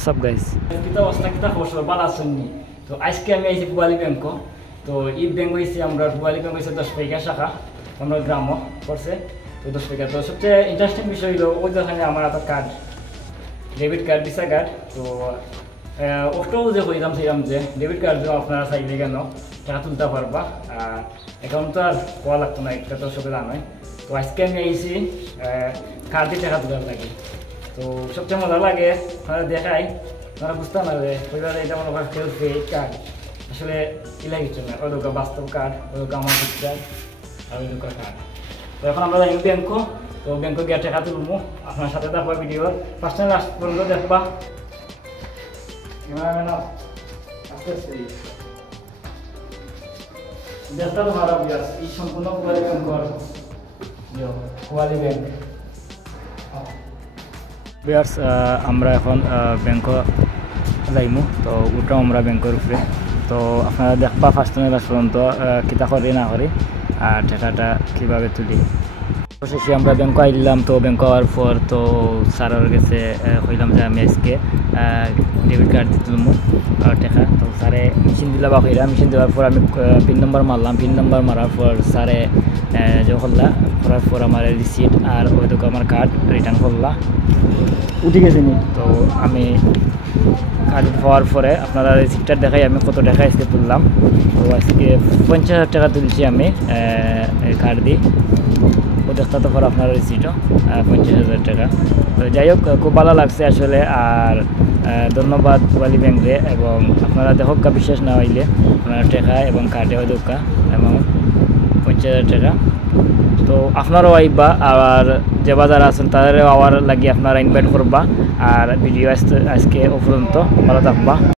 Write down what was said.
WhatsApp guys কিতা অবস্থা কিতা খবর ভালো আছেন নি? তো আজকে আমি আইছি পুবালি ব্যাংক। তো এই ব্যাংক হয়েছে আমরা পুবালি ব্যাংক হয়েছে 10 টাকা শাখা আমরা গ্রামও করছে। তো 10 টাকা তো সবচেয়ে ইন্টারেস্টিং বিষয় হলো ওই যেখানে আমার একটা card debit card visa card. তো অফটাও যে কইলাম সেরাম যে ডেবিট কার্ড আপনারা চাইলে কেন টাকা তুলতে পারবা, অ্যাকাউন্ট তো আর পাওয়া লাগতো না, একটা তো সবে জানাই। তো আজকে আমি আইছি কার্ড দিয়ে টাকা তোলার লাগে। তো সবচেয়ে মজা লাগে আপনারা দেখাই, আপনারা বুঝতে পারবে পরিবারে এটা মনে করেন কেউ ফেক কার্ড আসলে ইলা কিছু না, ওই দোকান বাস্তব কার্ড, ওই দোকান আমার কার্ড আর ওই দোকান কার্ড। তো এখন আমরা যাই ব্যাংক। তো ব্যাংক গিয়ে টাকা তুলবো, আপনার সাথে দেখবা ভিডিও ফার্স্ট টাইম লাস্ট পর্যন্ত দেখবা। আস্তে আস্তে দেখটা তো খারাপ গিয়ে এই সম্পূর্ণ পুবালি ব্যাংক পুবালি ব্যাংক। বিয়ার্স আমরা এখন ব্যাংক যাইমু। তো ওটাও আমরা ব্যাংকের উপরে। তো আপনারা দেখবা ফার্স্ট টাইম লাস্ট পর্যন্ত কিতা করি না করি আর টাকাটা কীভাবে তুলি। অবশেষে আমরা ব্যাংক আইলাম। তো ব্যাংক হওয়ার পর তো স্যারের কাছে কইলাম যে আমি আজকে ডেবিট কার্ড দিয়ে তুলবো টাকা। তো স্যারে মেশিন দিলা বা কইরা মেশিন দেওয়ার পর আমি পিন নাম্বার মারলাম। পিন নাম্বার মারার পর স্যারে যে করলা করার পর আমার রিসিট আর ওই দোকান আমার কার্ড রিটার্ন করলা উঠে গেছে নি। তো আমি কার্ড পাওয়ার পরে আপনারা রিসিপ্টটা দেখাই আমি কত টাকা আজকে তুললাম। তো আজকে 50,000 টাকা তুলছি আমি কার্ড দিয়ে। ও দেখতে তো পর আপনার রিসিটও 50,000 টাকা। তো যাই হোক খুব ভালো লাগছে আসলে। আর ধন্যবাদ পুবালি ব্যাংকে। এবং আপনারা দেখো বিশ্বাস না হইলে আপনারা টাকা এবং কার্ডে হয়তো এবং 50,000 টাকা। তো আপনারাও আইবা আর যে বাজার আছেন তাদেরও আওয়ার লাগি আপনারা ইনভাইট করবা। আর ভিডিও আজকে উপরন্ত ভালো থাকবা।